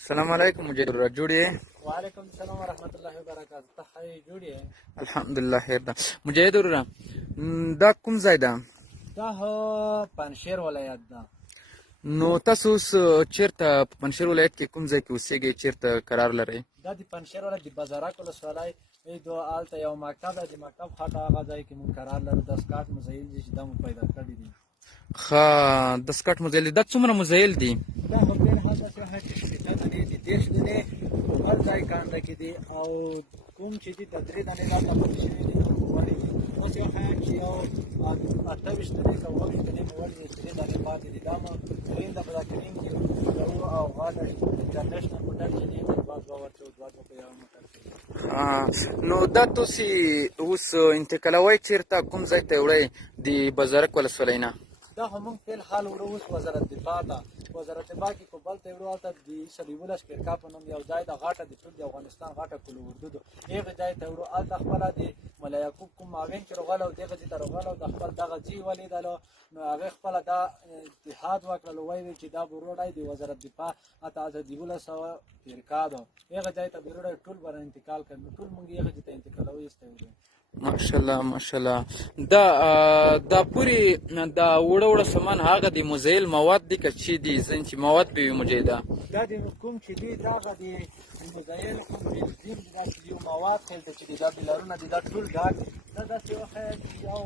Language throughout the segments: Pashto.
السلام علیکم مجید جوړ یې؟ وعلیکم السلام ورحمت الله وبرکاتہ. ته ښه جوړ یې؟ الحمدلله خیر ده. مجید وروره دا کوم ځای ده؟ دا پنجشیر ولایت ده. نو تاسو اوس چیرته په پنجشیر ولایت کې کوم ځای کې اوسېږئ؟ چیرته قرار لرئ؟ دا د پنجشیر ولایت د بازارک ولسوالۍ هلته یو مکتب ده. د مکتب خواته هغه ځای کې مونږ قرار لرو. د سکاټ مزایل دي چې دا مو پیدا کړي دي. ښه، د سکاټ مزایل دي. دا څومره مزایل دي؟ دا خو فلحال داسې وښیه چې شپېته دانې دي، 30 دانې هر ځای کانده کې دي، او کوم چې دي د 3 دانې راته پاتې شوي دي ولې دي. داسې وښیه چې یو 28 دانې که 29 دانې مې ولې 3 دانې پاتې دي. دا مو ټرین د پراکرین کې لرو او غاده انټرنیشنل موټر چې دي بعد به ورته دوه په یو موټر کې. نو دا تاسو اوس انتقالوئ چیرته؟ کوم ځای ته وړئ د بازارک ولسوالۍ نه؟ دا خو موږ فلحال وړو اوس وزارت دفاع ته. وزارت دفاع کې کوبل ته وړو. هلته د صلیب شکرکا په نوم یو ځای د غاټه د ټول د افغانستان غاټه کلو اردو ده، هغې ځای ته وړو. هلته خپله د ملا یعقوب کوم معاون چې راغلی و دغه ځای ته راغلی و، د خپل دغه ځای ولیدلو، نو هغې خپله دا اتحاد وکړلو، ویل چې دا به روډی د وزارت دفاع هلته 1913 فرقه ده، هغه ځای ته به روډی ټول به انتقال کړي. نو ټول موږ هغه ځای ته انتقالوو ایستی. ماشاءالله ماشاءالله. دا پوری دا وړه سامان هغه د مزایل مواد دي که چې دي ځین چې مواد به وي مجیده؟ دا د کوم چې دي دغه د مزایل کوم بنزین دي، دا چې دي مواد خلته چې دي دا بیلرونه دي، دا ټول ډاک دي. دا داسې وښیه چې یو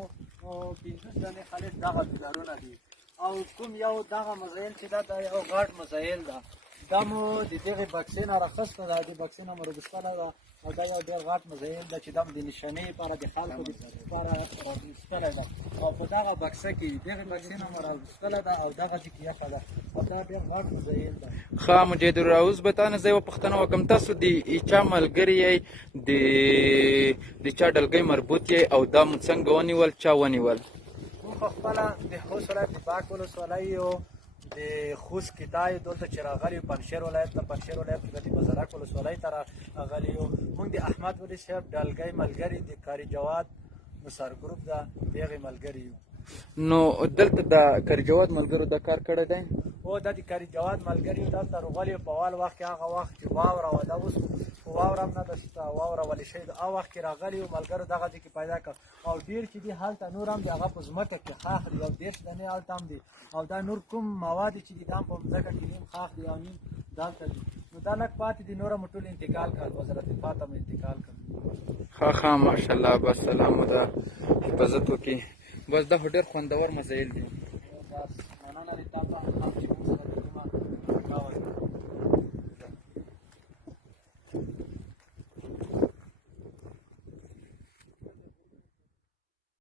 15 دانې خالص دغه بیلرونه دي، او کوم یو دغه مزایل چې دا یو غاټ مزایل ده. دا مو د دغې بکسې نه راخیسته ده، د بکسې نه مو راویستله ده، او دا یو ډېر غټ مزایل ده چې دا د نشانې لپاره د خلکو لپاره راویستلی ده، او په دغه بکسه کې دغې بکسې نه مو راویستله ده، او دغه چې یخه ده، او دا ډېر غټ مزایل ده. ښه مجید وروره، اوس به تا نه زه یوه پوښتنه وکړم. تاسو د چا ملګري یئ؟ د چا ډلګۍ مربوط یئ؟ او دا مو څنګه ونیول؟ چا ونیول؟ موږ په خپله د خوست ولایت د باک ولسوالۍ یو د خوست کیدای دلته چې راغلي یو پنجشیر ولایت ته، پنجشیر ولایت ته د بازارک ولسوالۍ ته راغلي یو. موږ د احمد ولي صاحب ډلګۍ ملګري د کاري جواد نثار ګروپ ده، د هغې ملګري یو. نو دلته د کاري جواد ملګرو دا کار کړی دی؟ او دا د کاري جواد ملګري یو. دلته راغلي په اول وخت کې، هغه وخت چې واوره وه، دا اوس واوره هم نه ده شته، واوره ولې شوې ده. هغه وخت کې راغلي یو ملګرو دغه ځای کې پیدا کړ، او ډېر چې دي هلته نور هم د هغه په ځمکه کې خاښ دي، او 30 دانې هلته هم دي، او دا نور کوم مواد چې دي دا هم په ځمکه کې نیم خاښ دي او نیم دلته دي. نو دا لږ پاتې دي، نور مو ټول انتقال کړل، وزارت دفاع ته مو انتقال کړل. ښه ماشاءالله. بس سلامه ده، حفاظت وکړي. بس دا خو ډېر خوندور مزایل دي.